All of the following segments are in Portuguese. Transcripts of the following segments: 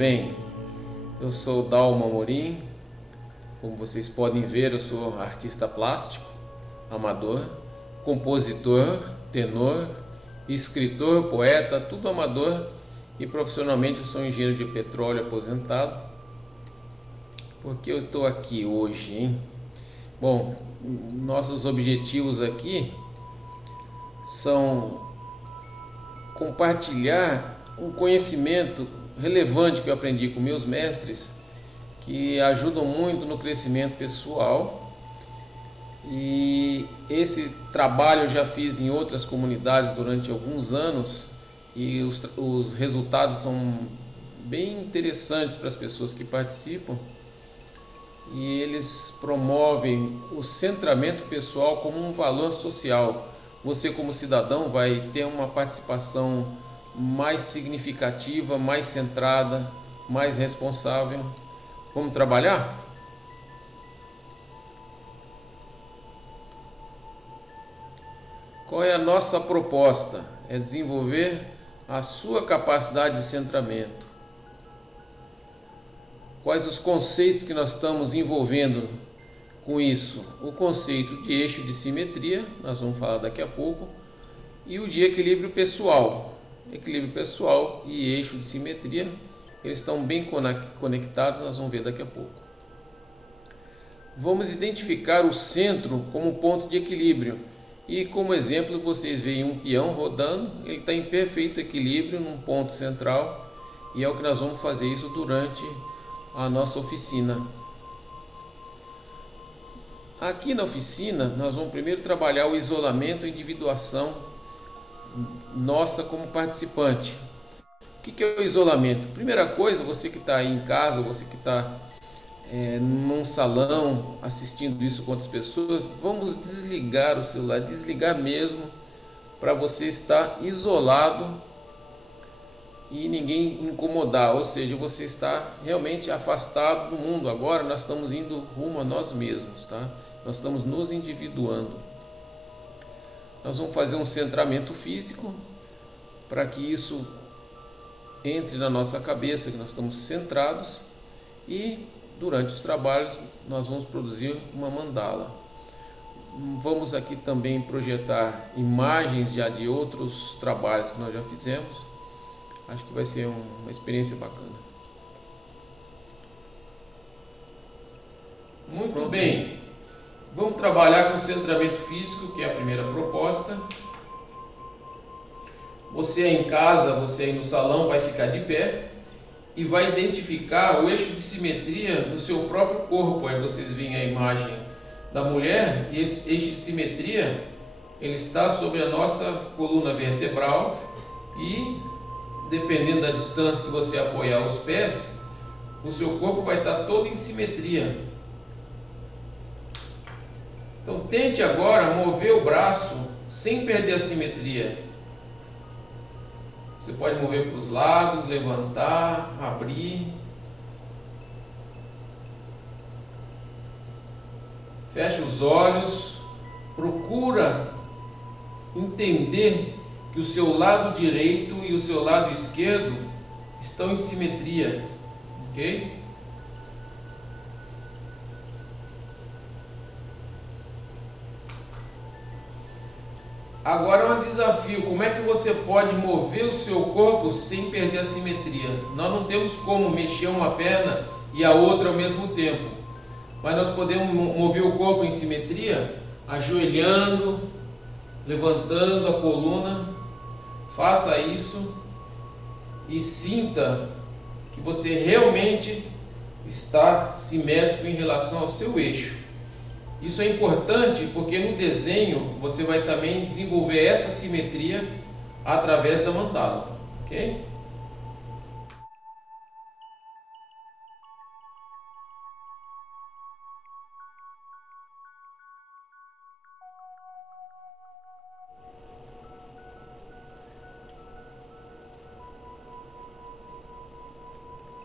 bem? Eu sou Dalma Amorim. Como vocês podem ver, eu sou artista plástico, amador, compositor, tenor, escritor, poeta, tudo amador, e profissionalmente eu sou engenheiro de petróleo aposentado. Por que eu estou aqui hoje, hein? Bom, nossos objetivos aqui são compartilhar um conhecimento relevante que eu aprendi com meus mestres, que ajudam muito no crescimento pessoal. E esse trabalho eu já fiz em outras comunidades durante alguns anos e os resultados são bem interessantes para as pessoas que participam. E eles promovem o centramento pessoal como um valor social. Você, como cidadão, vai ter uma participação mais significativa, mais centrada, mais responsável. Vamos trabalhar? Qual é a nossa proposta? É desenvolver a sua capacidade de centramento. Quais os conceitos que nós estamos envolvendo com isso? O conceito de eixo de simetria, nós vamos falar daqui a pouco, e o de equilíbrio pessoal. Equilíbrio pessoal e eixo de simetria, eles estão bem conectados, nós vamos ver daqui a pouco. Vamos identificar o centro como ponto de equilíbrio. E como exemplo, vocês veem um peão rodando, ele está em perfeito equilíbrio num ponto central, e é o que nós vamos fazer isso durante a nossa oficina. Aqui na oficina nós vamos primeiro trabalhar o isolamento e individuação nossa como participante. O que é o isolamento? Primeira coisa, você que está aí em casa, você que está num salão assistindo isso com outras pessoas, vamos desligar o celular, desligar mesmo, para você estar isolado e ninguém incomodar, ou seja, você está realmente afastado do mundo. Agora nós estamos indo rumo a nós mesmos, tá? Nós estamos nos individuando. Nós vamos fazer um centramento físico para que isso entre na nossa cabeça, que nós estamos centrados, e durante os trabalhos nós vamos produzir uma mandala. Vamos aqui também projetar imagens já de outros trabalhos que nós já fizemos. Acho que vai ser uma experiência bacana. Muito bem, vamos trabalhar com centramento físico, que é a primeira proposta. Você aí em casa, você aí no salão, vai ficar de pé e vai identificar o eixo de simetria no seu próprio corpo. Aí vocês veem a imagem da mulher, e esse eixo de simetria ele está sobre a nossa coluna vertebral, e dependendo da distância que você apoiar os pés, o seu corpo vai estar todo em simetria. Então tente agora mover o braço sem perder a simetria. Você pode mover para os lados, levantar, abrir. Feche os olhos, procura entender que o seu lado direito e o seu lado esquerdo estão em simetria, ok? Agora é um desafio, como é que você pode mover o seu corpo sem perder a simetria? Nós não temos como mexer uma perna e a outra ao mesmo tempo, mas nós podemos mover o corpo em simetria, ajoelhando, levantando a coluna. Faça isso e sinta que você realmente está simétrico em relação ao seu eixo. Isso é importante porque no desenho você vai também desenvolver essa simetria através da mandala, ok?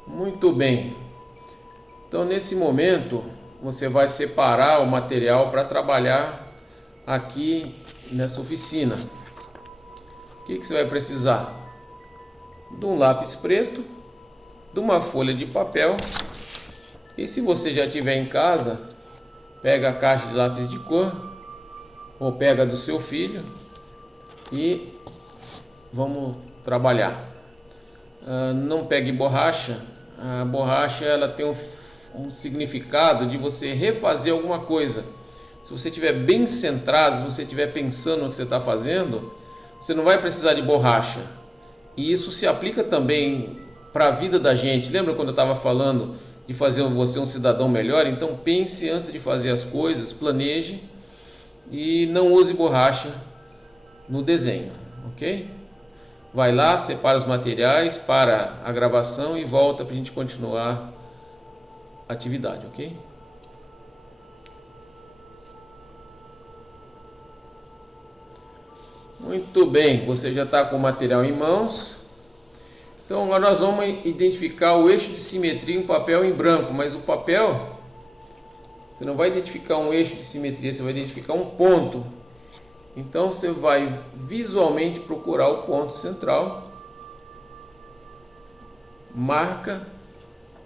Muito bem. Então nesse momento você vai separar o material para trabalhar aqui nessa oficina. O que você vai precisar? De um lápis preto, de uma folha de papel. E se você já tiver em casa, pega a caixa de lápis de cor ou pega do seu filho e vamos trabalhar. Não pegue borracha. A borracha ela tem um significado de você refazer alguma coisa. Se você estiver bem centrado, se você estiver pensando no que você está fazendo, você não vai precisar de borracha. E isso se aplica também para a vida da gente. Lembra quando eu estava falando de fazer você um cidadão melhor? Então pense antes de fazer as coisas, planeje e não use borracha no desenho, ok? Vai lá, separa os materiais para a gravação e volta para a gente continuar a atividade, ok? Muito bem, você já está com o material em mãos. Então agora nós vamos identificar o eixo de simetria em papel em branco, mas o papel, você não vai identificar um eixo de simetria, você vai identificar um ponto. Então você vai visualmente procurar o ponto central, marca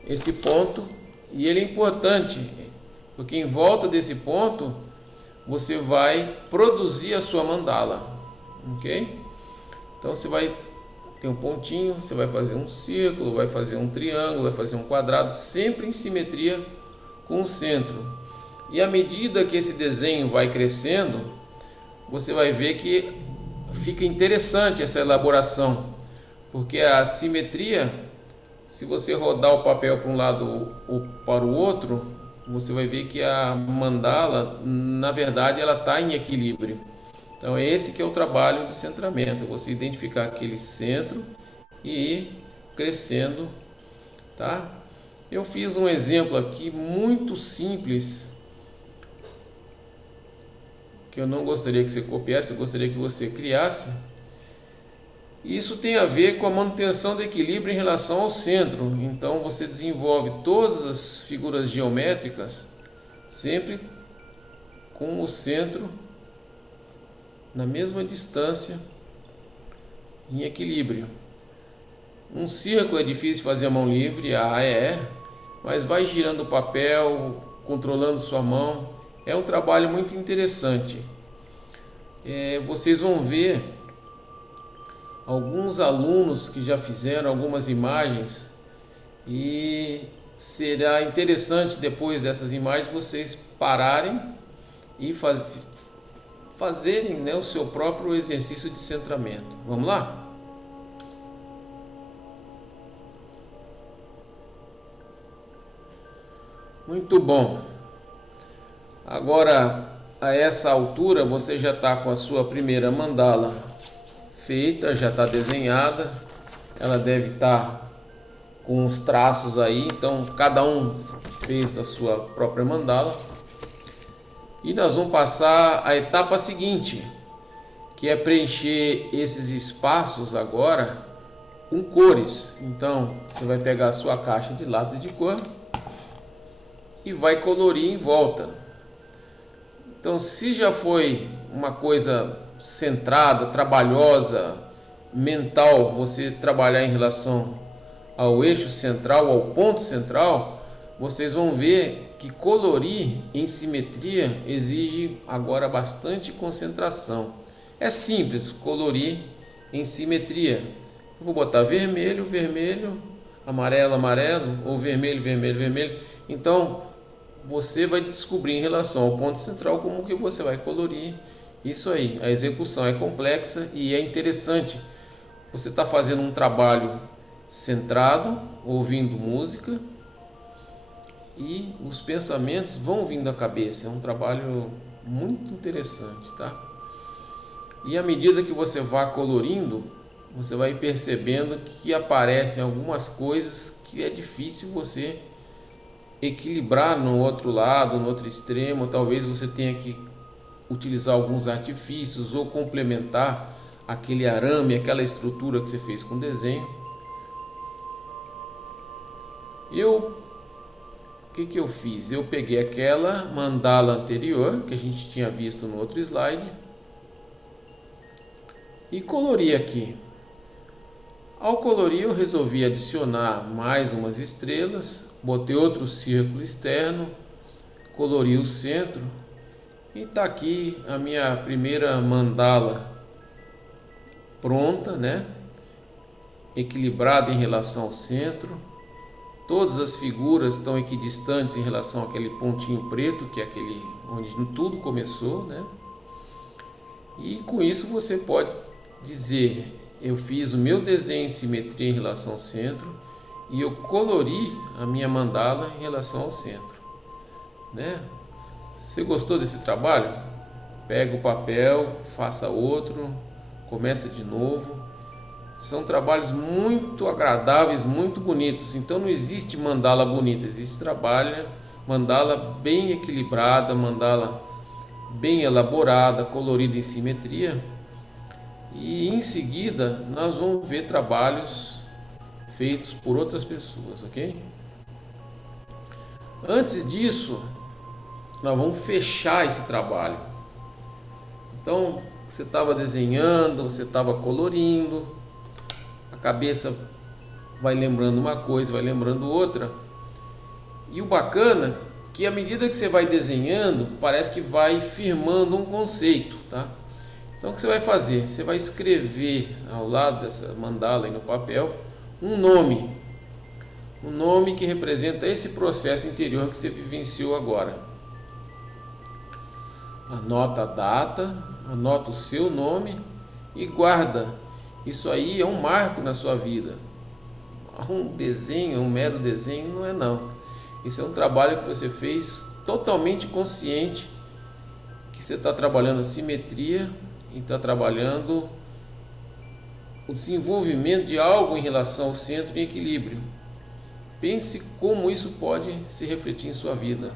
esse ponto e ele é importante, porque em volta desse ponto você vai produzir a sua mandala. Ok? Então você vai ter um pontinho, você vai fazer um círculo, vai fazer um triângulo, vai fazer um quadrado, sempre em simetria com o centro. E à medida que esse desenho vai crescendo, você vai ver que fica interessante essa elaboração, porque a simetria, se você rodar o papel para um lado ou para o outro, você vai ver que a mandala, na verdade, ela está em equilíbrio. Então é esse que é o trabalho de centramento, você identificar aquele centro e ir crescendo, tá? Eu fiz um exemplo aqui muito simples, que eu não gostaria que você copiasse, eu gostaria que você criasse. Isso tem a ver com a manutenção do equilíbrio em relação ao centro. Então você desenvolve todas as figuras geométricas sempre com o centro na mesma distância, em equilíbrio. Um círculo é difícil de fazer a mão livre, mas vai girando o papel, controlando sua mão. É um trabalho muito interessante. Vocês vão ver alguns alunos que já fizeram algumas imagens e será interessante depois dessas imagens vocês pararem e fazerem, né, o seu próprio exercício de centramento. Vamos lá? Muito bom. Agora, a essa altura, você já está com a sua primeira mandala feita, já está desenhada. Ela deve estar com os traços aí, então cada um fez a sua própria mandala. E nós vamos passar à etapa seguinte, que é preencher esses espaços agora com cores. Então você vai pegar a sua caixa de lápis de cor e vai colorir em volta. Então, se já foi uma coisa centrada, trabalhosa, mental, você trabalhar em relação ao eixo central, ao ponto central, vocês vão ver que colorir em simetria exige agora bastante concentração. É simples colorir em simetria. Eu vou botar vermelho, vermelho, amarelo, amarelo, ou vermelho, vermelho, vermelho. Então você vai descobrir em relação ao ponto central como que você vai colorir isso aí. A execução é complexa e é interessante. Você está fazendo um trabalho centrado, ouvindo música, e os pensamentos vão vindo à cabeça. É um trabalho muito interessante, tá? E à medida que você vai colorindo, você vai percebendo que aparecem algumas coisas que é difícil você equilibrar no outro lado, no outro extremo. Talvez você tenha que utilizar alguns artifícios ou complementar aquele arame, aquela estrutura que você fez com o desenho. O que eu fiz? Eu peguei aquela mandala anterior que a gente tinha visto no outro slide e colori aqui. Ao colorir, eu resolvi adicionar mais umas estrelas, botei outro círculo externo, colori o centro e está aqui a minha primeira mandala pronta, né? Equilibrada em relação ao centro. Todas as figuras estão equidistantes em relação àquele pontinho preto, que é aquele onde tudo começou, né? E com isso você pode dizer: eu fiz o meu desenho em simetria em relação ao centro e eu colori a minha mandala em relação ao centro, né? Você gostou desse trabalho? Pega o papel, faça outro, começa de novo. São trabalhos muito agradáveis, muito bonitos. Então não existe mandala bonita, existe mandala bem equilibrada, mandala bem elaborada, colorida em simetria. E em seguida nós vamos ver trabalhos feitos por outras pessoas, ok? Antes disso, nós vamos fechar esse trabalho. Então, você estava desenhando, você estava colorindo, a cabeça vai lembrando uma coisa, vai lembrando outra. E o bacana é que à medida que você vai desenhando, parece que vai firmando um conceito, tá? Então o que você vai fazer? Você vai escrever ao lado dessa mandala aí no papel um nome que representa esse processo interior que você vivenciou agora. Anota a data, anota o seu nome e guarda. Isso aí é um marco na sua vida. Um desenho, um mero desenho, não é não. Isso é um trabalho que você fez totalmente consciente, que você está trabalhando a simetria e está trabalhando o desenvolvimento de algo em relação ao centro e equilíbrio. Pense como isso pode se refletir em sua vida.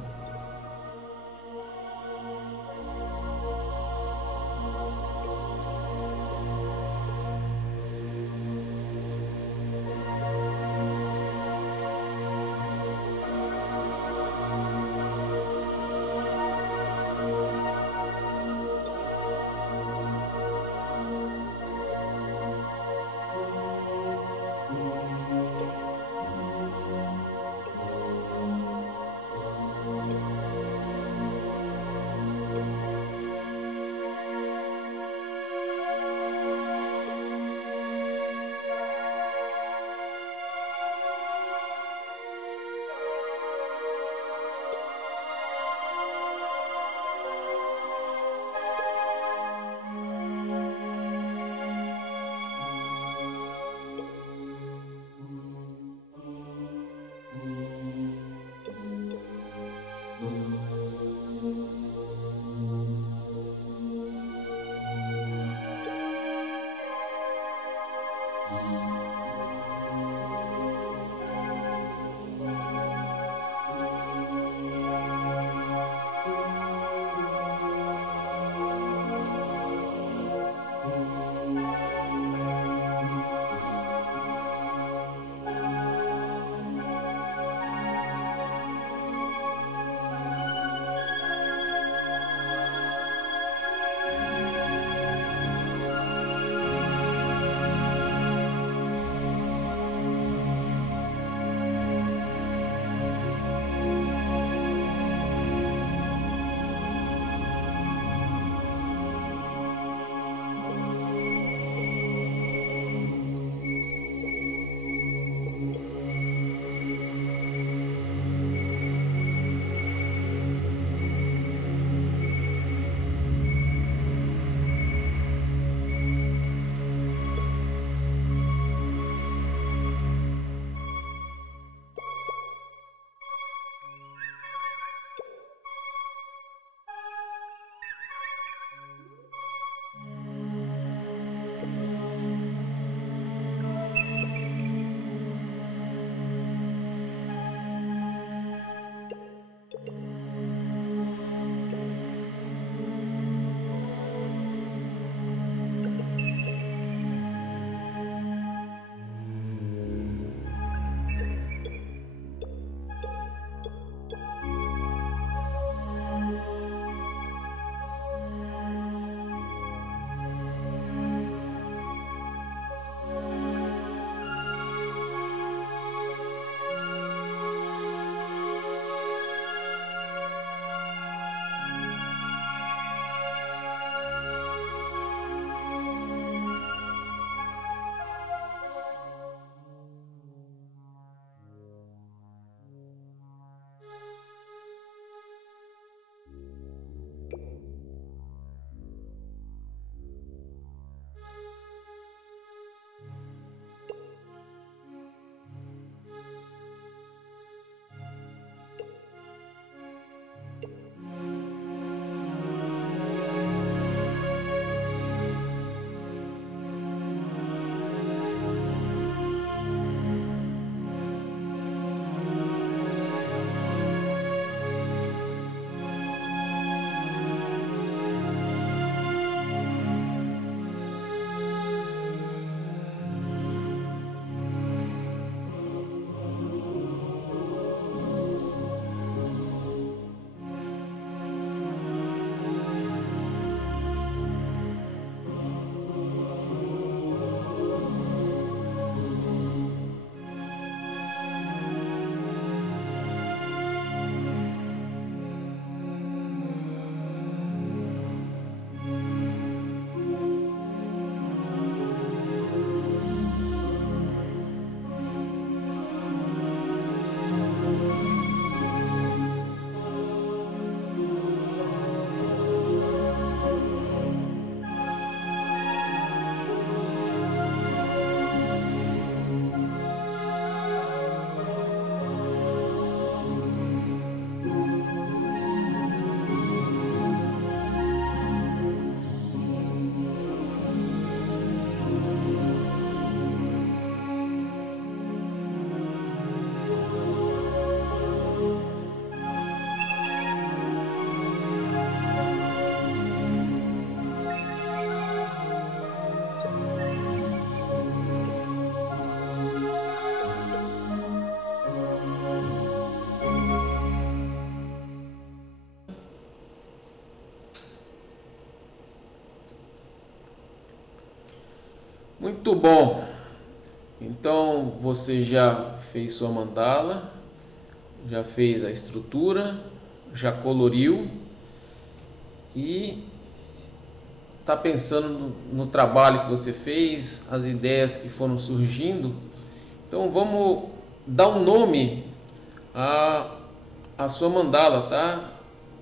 Muito bom. Então você já fez sua mandala, já fez a estrutura, já coloriu e está pensando no trabalho que você fez, as ideias que foram surgindo. Então vamos dar um nome à sua mandala, tá?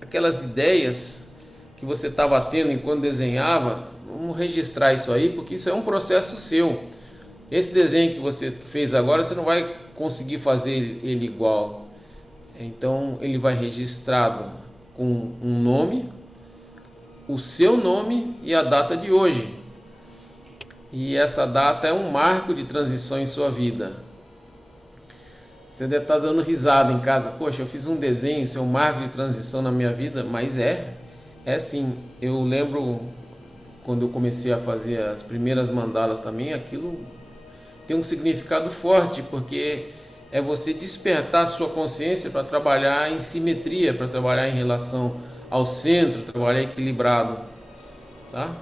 Aquelas ideias que você estava tendo enquanto desenhava, vamos registrar isso aí, porque isso é um processo seu. Esse desenho que você fez agora, você não vai conseguir fazer ele igual. Então ele vai registrado com um nome, o seu nome e a data de hoje. E essa data é um marco de transição em sua vida. Você deve estar dando risada em casa. Poxa, eu fiz um desenho, isso é um marco de transição na minha vida. Mas é sim. Eu lembro quando eu comecei a fazer as primeiras mandalas também, aquilo tem um significado forte, porque é você despertar a sua consciência para trabalhar em simetria, para trabalhar em relação ao centro, trabalhar equilibrado, tá?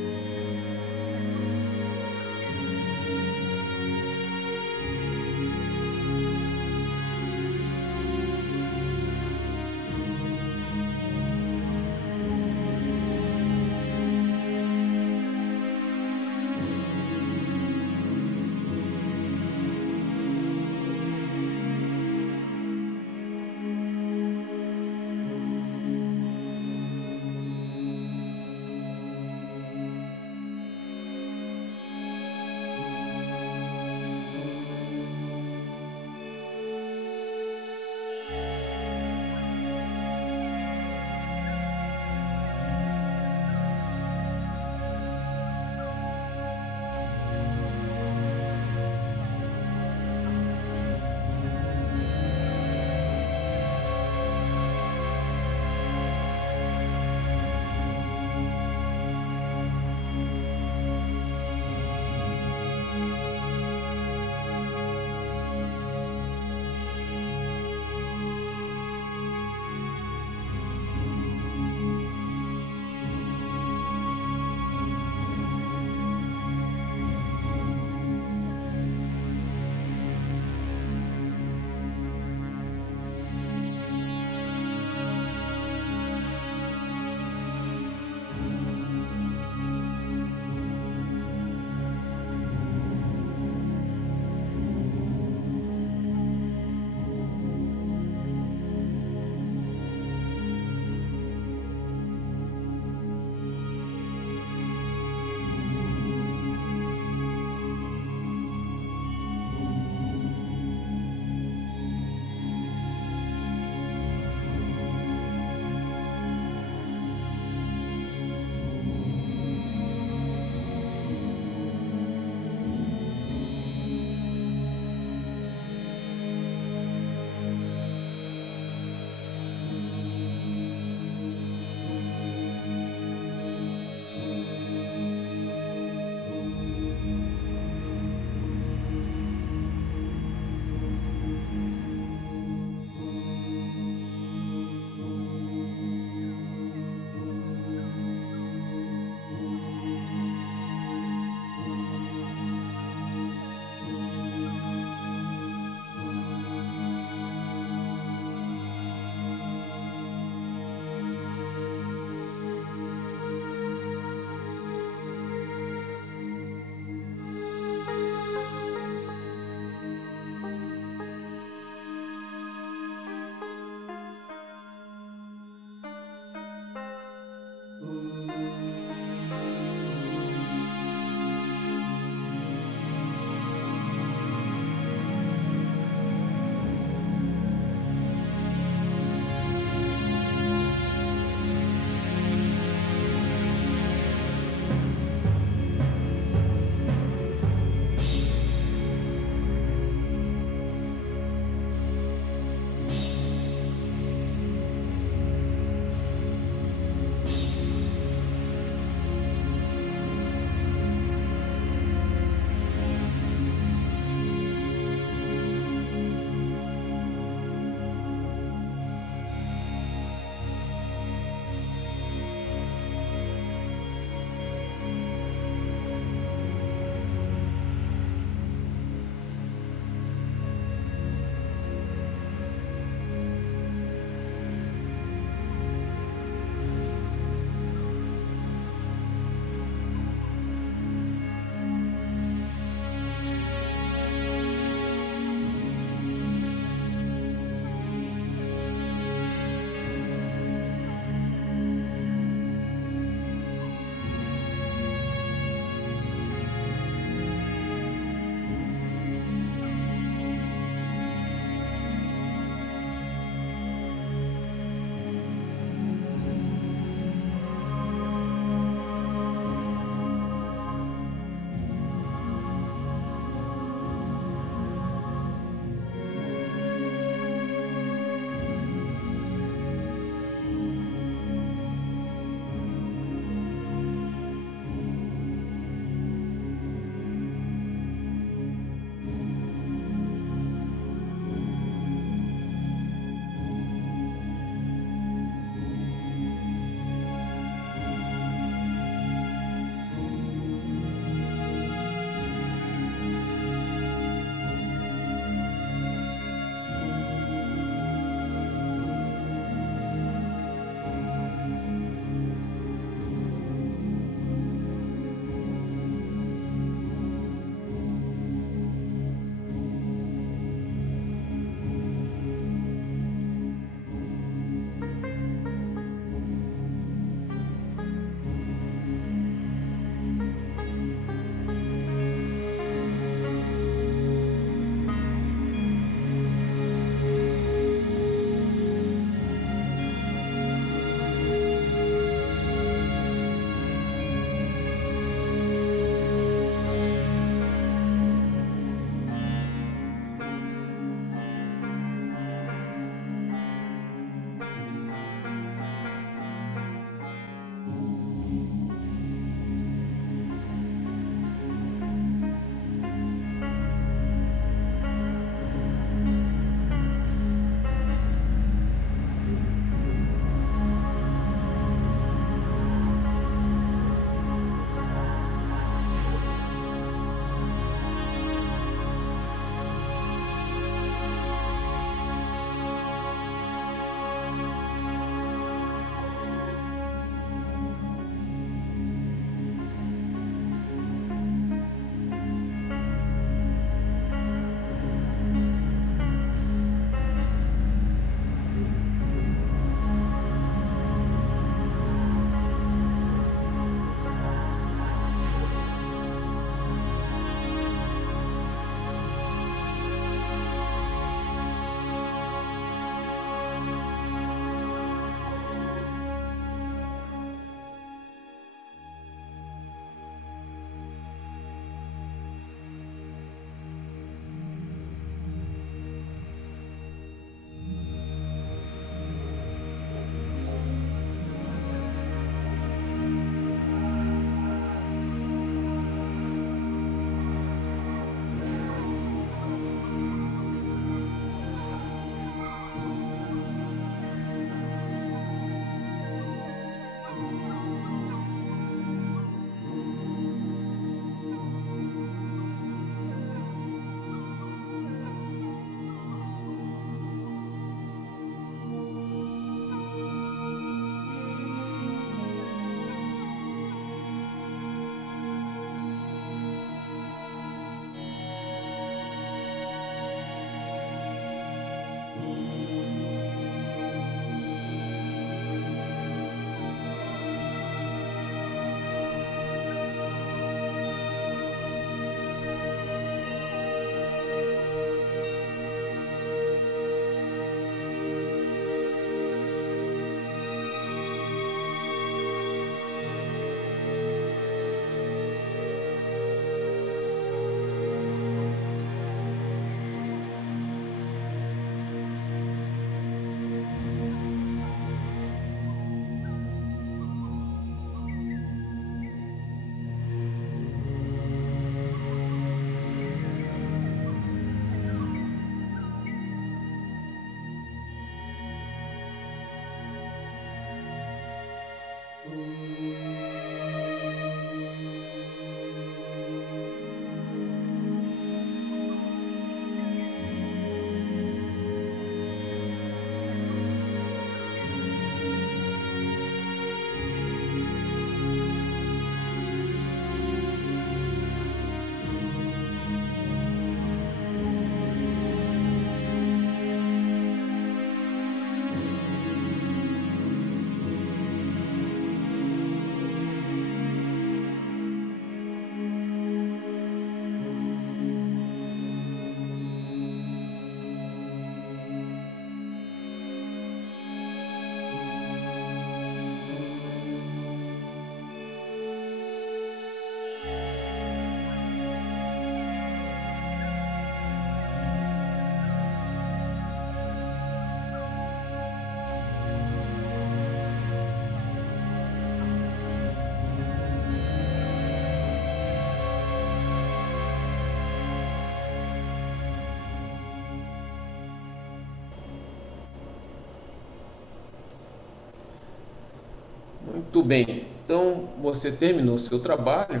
Muito bem, então você terminou o seu trabalho.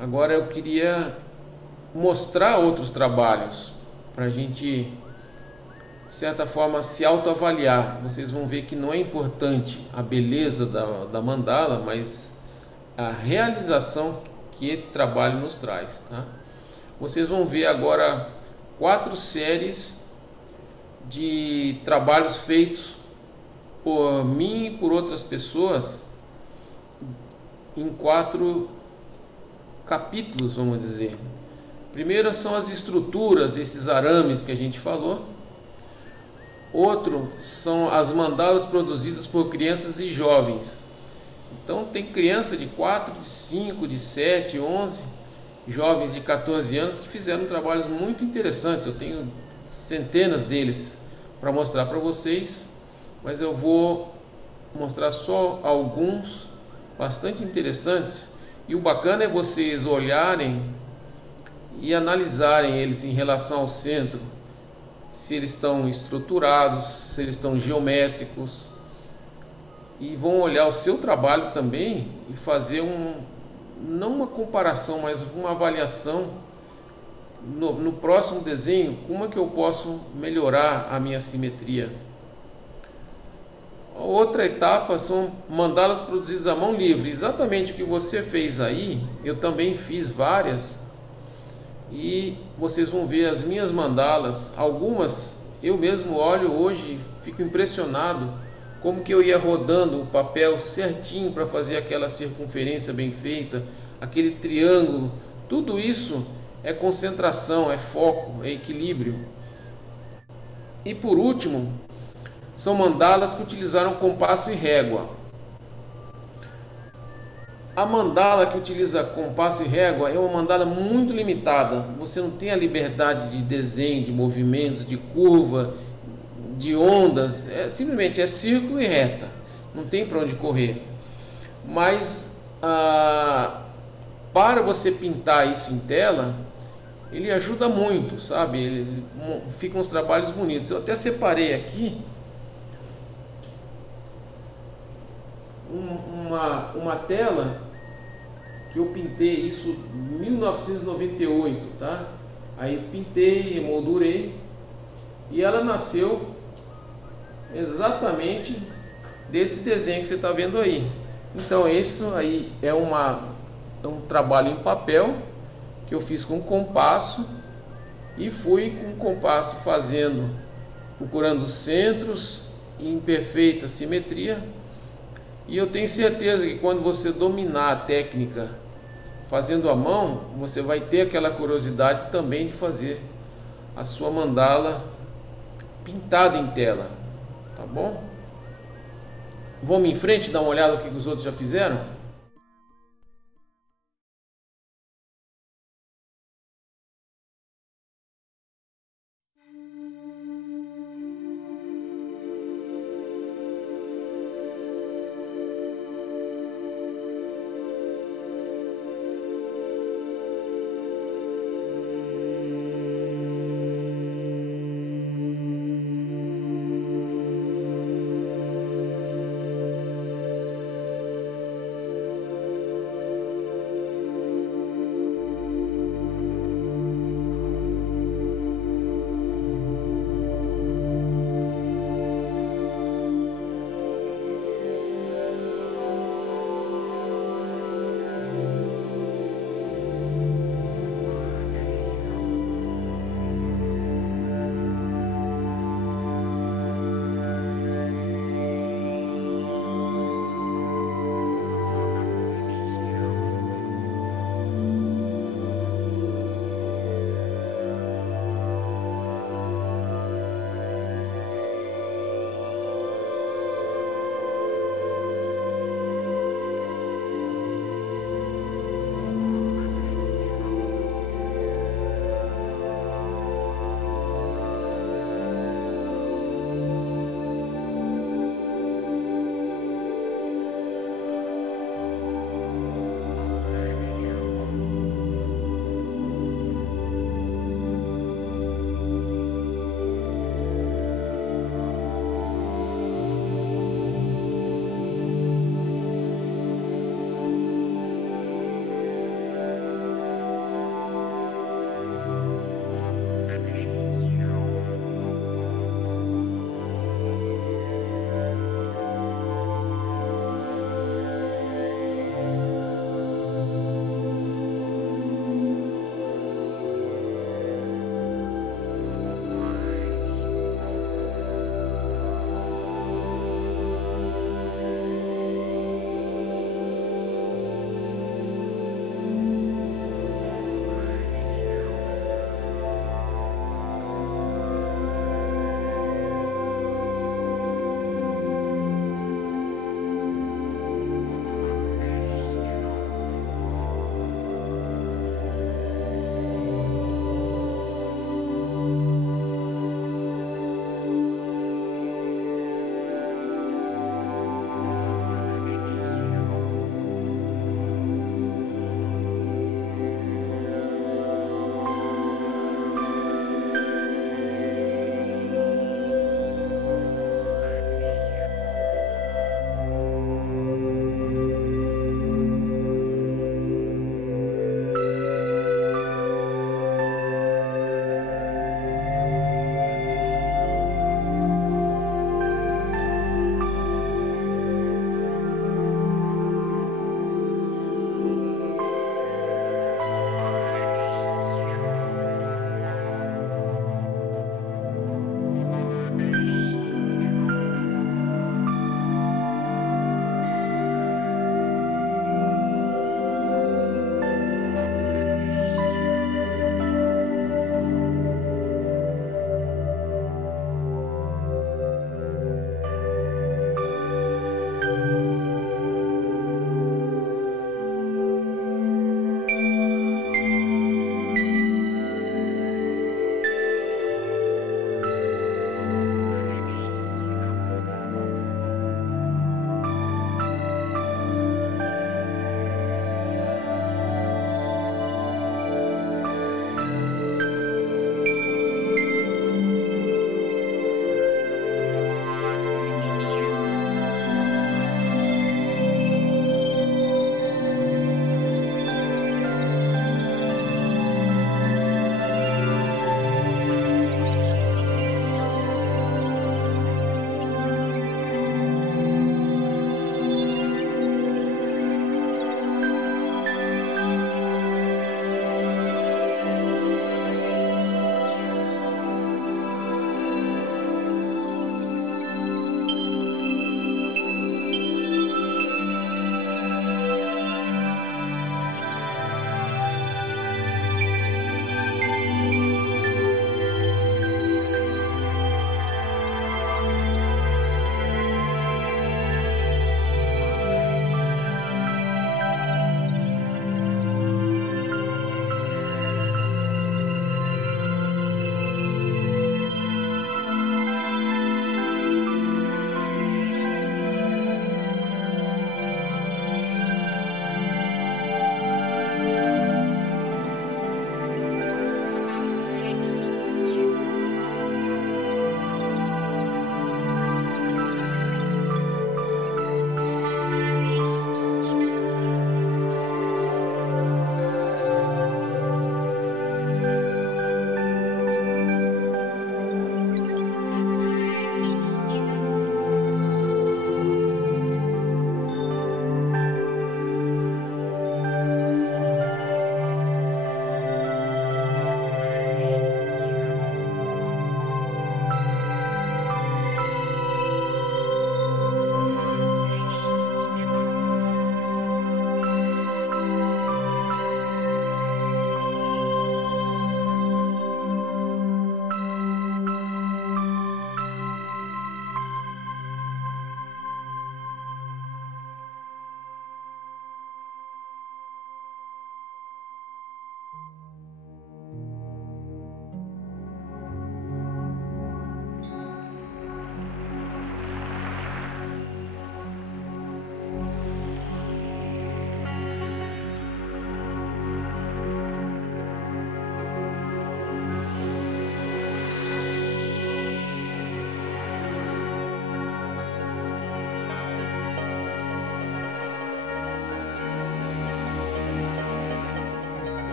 Agora eu queria mostrar outros trabalhos para a gente, de certa forma, se autoavaliar. Vocês vão ver que não é importante a beleza da mandala, mas a realização que esse trabalho nos traz, tá? Vocês vão ver agora 4 séries de trabalhos feitos por mim e por outras pessoas em 4 capítulos, vamos dizer. Primeiro são as estruturas, esses arames que a gente falou. Outro são as mandalas produzidas por crianças e jovens. Então tem criança de 4, de 5, de 7, 11, jovens de 14 anos que fizeram trabalhos muito interessantes. Eu tenho centenas deles para mostrar para vocês, mas eu vou mostrar só alguns bastante interessantes. E o bacana é vocês olharem e analisarem eles em relação ao centro, se eles estão estruturados, se eles estão geométricos, e vão olhar o seu trabalho também e fazer não uma comparação, mas uma avaliação no próximo desenho, como é que eu posso melhorar a minha simetria. A outra etapa são mandalas produzidas à mão livre. Exatamente o que você fez aí, eu também fiz várias, e vocês vão ver as minhas mandalas. Algumas eu mesmo olho hoje e fico impressionado como que eu ia rodando o papel certinho para fazer aquela circunferência bem feita, aquele triângulo. Tudo isso é concentração, é foco, é equilíbrio. E por último, são mandalas que utilizaram compasso e régua. A mandala que utiliza compasso e régua é uma mandala muito limitada. Você não tem a liberdade de desenho, de movimentos, de curva, de ondas. Simplesmente é círculo e reta. Não tem para onde correr. Mas para você pintar isso em tela, ele ajuda muito, sabe? Ficam uns trabalhos bonitos. Eu até separei aqui uma tela que eu pintei isso em 1998, tá? Aí pintei, emoldurei, e ela nasceu exatamente desse desenho que você está vendo aí. Então isso aí é um trabalho em papel que eu fiz com compasso, e fui com o compasso procurando centros em perfeita simetria. E eu tenho certeza que quando você dominar a técnica fazendo à mão, você vai ter aquela curiosidade também de fazer a sua mandala pintada em tela, tá bom? Vamos em frente dar uma olhada no que os outros já fizeram?